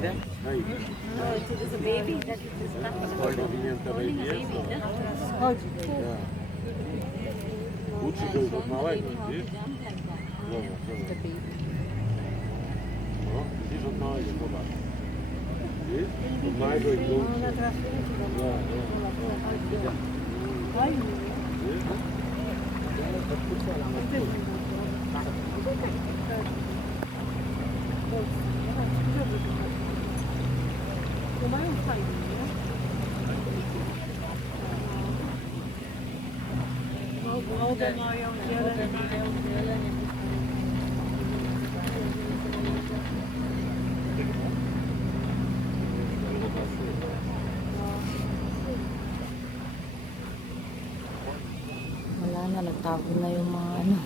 Right. Oh, it is a baby that is Holding in the holding a baby, baby. so, No? yeah. Uczy go już od małego, widzisz? Jump like that. Zobacz, zobacz. No, widzisz od małego, zobacz. Widzisz? Od małego i tu uczy. Ja, ja. Widzisz? Mają fajnie, nie? Wodę mają, zieleń mają. Wala na, nagtago na yung mga ano.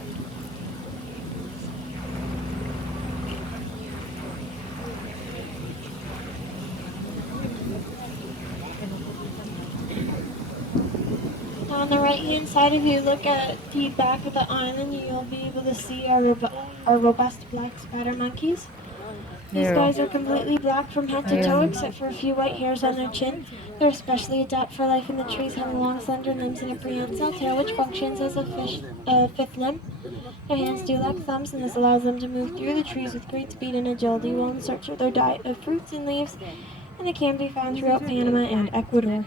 On the right hand side, if you look at the back of the island, you'll be able to see our robust black spider monkeys. These There. guys are completely black from head to toe, except for a few white hairs on their chin. They're especially adapted for life in the trees, having long, slender limbs and a prehensile tail, which functions as a fifth limb. Their hands do lack thumbs, and this allows them to move through the trees with great speed and agility while in search of their diet of fruits and leaves, and they can be found throughout Panama and Ecuador.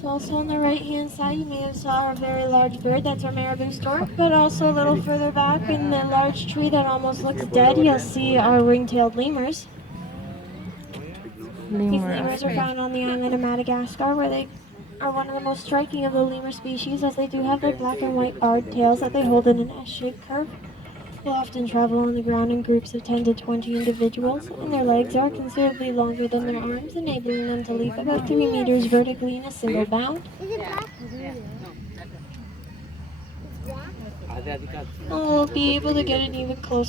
So also on the right hand side you may have saw a very large bird, that's our marabou stork, but also a little further back in the large tree that almost looks dead you'll see our ring-tailed lemurs. These lemurs are found on the island of Madagascar, where they are one of the most striking of the lemur species, as they do have their black and white barred tails that they hold in an S-shaped curve. They often travel on the ground in groups of 10 to 20 individuals, and their legs are considerably longer than their arms, enabling them to leap about 3 meters vertically in a single bound. And we'll be able to get an even closer